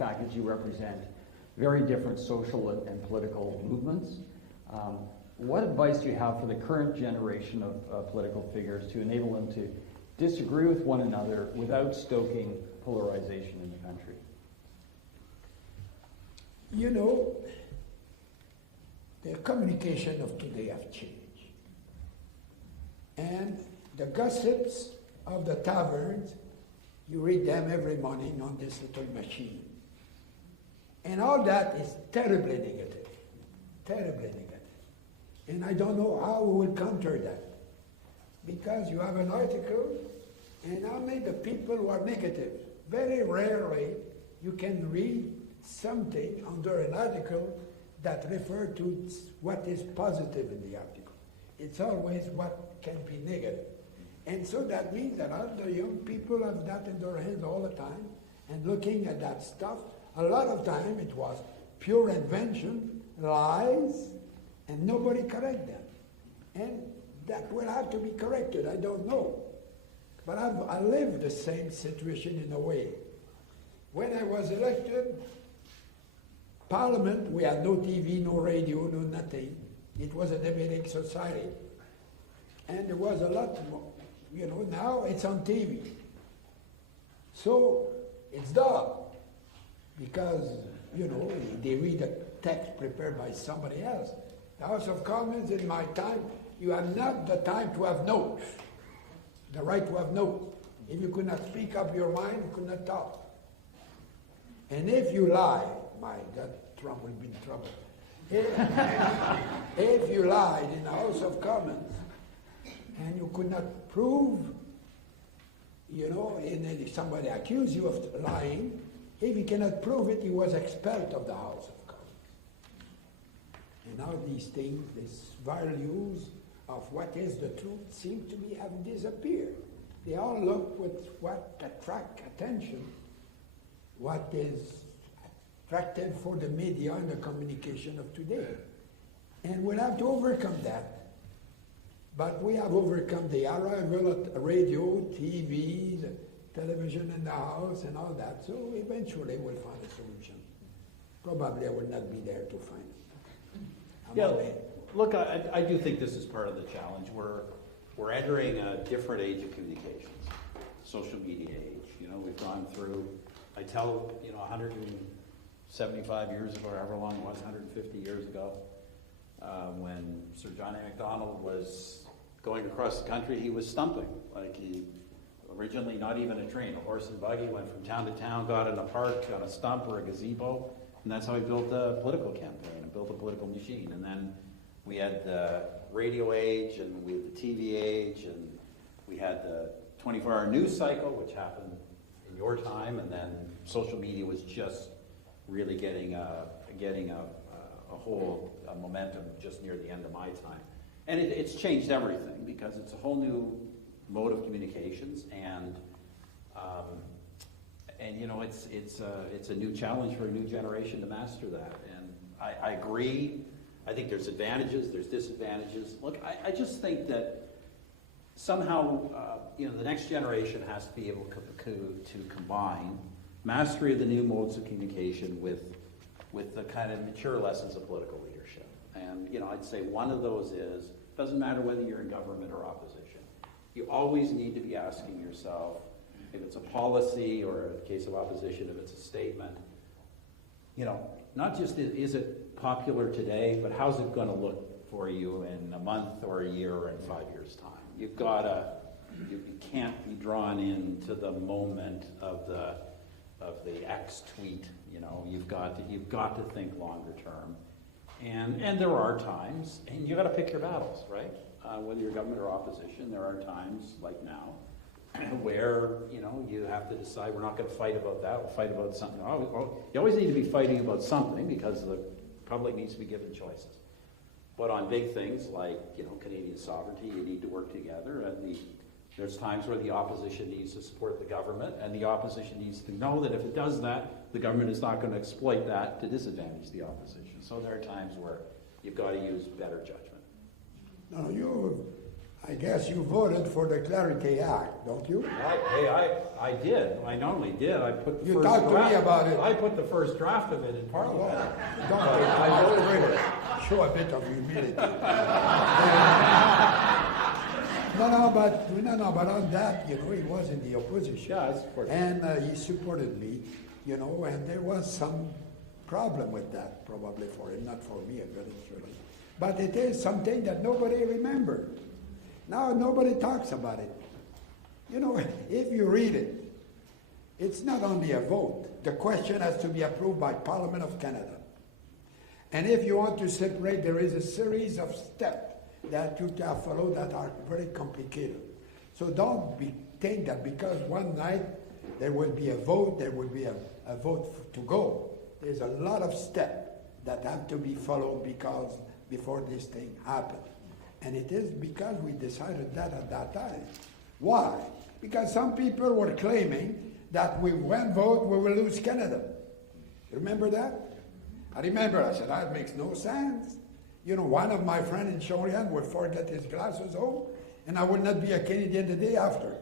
fact that you represent very different social and political movements. What advice do you have for the current generation of political figures to enable them to disagree with one another without stoking polarization in the country? You know, the communication of today have changed. And the gossips of the taverns, you read them every morning on this little machine. And all that is terribly negative, terribly negative. And I don't know how we will counter that. Because you have an article, and only the people who are negative. Very rarely you can read something under an article that refers to what is positive in the article. It's always what can be negative. And so that means that all the young people have that in their hands all the time, and looking at that stuff, a lot of time it was pure invention, lies, and nobody correct them. And that will have to be corrected, I don't know. But I lived the same situation in a way. When I was elected, Parliament, we had no TV, no radio, no nothing. It was a debating society. And there was a lot more, you know, now it's on TV. So it's dull, because, you know, they read a text prepared by somebody else. The House of Commons, in my time, you have not the time to have notes, the right to have notes. If you could not speak up your mind, you could not talk. And if you lie, my God, Trump will be in trouble. If you lied in the House of Commons, and you could not prove, you know, and then if somebody accused you of lying, if he cannot prove it, he was expelled of the House of Commons. And now these things, these values of what is the truth, seem to be have disappeared. They all look with what attract attention, what is attractive for the media and the communication of today. And we'll have to overcome that. But we have overcome the arrival of radio, TV, television in the house and all that. So eventually we'll find a solution. Probably I will not be there to find it. Yeah, look, I do think this is part of the challenge. We're entering a different age of communications, social media age. You know, we've gone through, I tell, you know, 175 years ago, however long it was, 150 years ago, when Sir John A. Macdonald was going across the country, he was stumping. Like, he originally not even a train, a horse and buggy, went from town to town, got in a park, got a stump or a gazebo, and that's how he built a political campaign and built a political machine. And then we had the radio age, and we had the TV age, and we had the 24-hour news cycle, which happened in your time, and then social media was just really getting a whole momentum just near the end of my time. And it's changed everything, because it's a whole new mode of communications, and you know, it's a new challenge for a new generation to master that. And I agree. I think there's advantages, there's disadvantages. Look, I just think that somehow you know, the next generation has to be able to combine mastery of the new modes of communication with the kind of mature lessons of political leadership. And you know, I'd say one of those is, doesn't matter whether you're in government or opposition, you always need to be asking yourself, if it's a policy, or in the case of opposition, if it's a statement, you know, not just is it popular today, but how's it going to look for you in a month or a year or in 5 years' time? You've got to, you can't be drawn into the moment of the X tweet. You know, you've got to think longer term. And there are times, and you got to pick your battles, right? Whether you're government or opposition, there are times like now where, you know, you have to decide, we're not going to fight about that, we'll fight about something. You always need to be fighting about something, because the public needs to be given choices. But on big things like, you know, Canadian sovereignty, you need to work together, and there's times where the opposition needs to support the government, and the opposition needs to know that if it does that, the government is not going to exploit that to disadvantage the opposition. So there are times where you've got to use better judgment. No, I guess you voted for the Clarity Act, don't you? I did. I not only did, I put the You first talked to me draft. about it. I put the first draft of it in Parliament. Don't I voted. Show a bit of humility. But on that, you know, he was in the opposition. Yeah, I support it. And he supported me, you know, and there was some problem with that, probably for him, not for me, eventually. But it is something that nobody remembered. Now nobody talks about it. You know, if you read it, it's not only a vote. The question has to be approved by Parliament of Canada. And if you want to separate, there is a series of steps that you have to follow that are very complicated. So don't think that because one night there will be a vote, there will be a vote to go. There's a lot of steps that have to be followed before this thing happens. And it is because we decided that at that time. Why? Because some people were claiming that with one vote we will lose Canada. Remember that? I remember, I said, that makes no sense. You know, one of my friends in Chretien would forget his glasses home, and I would not be a Canadian the day after.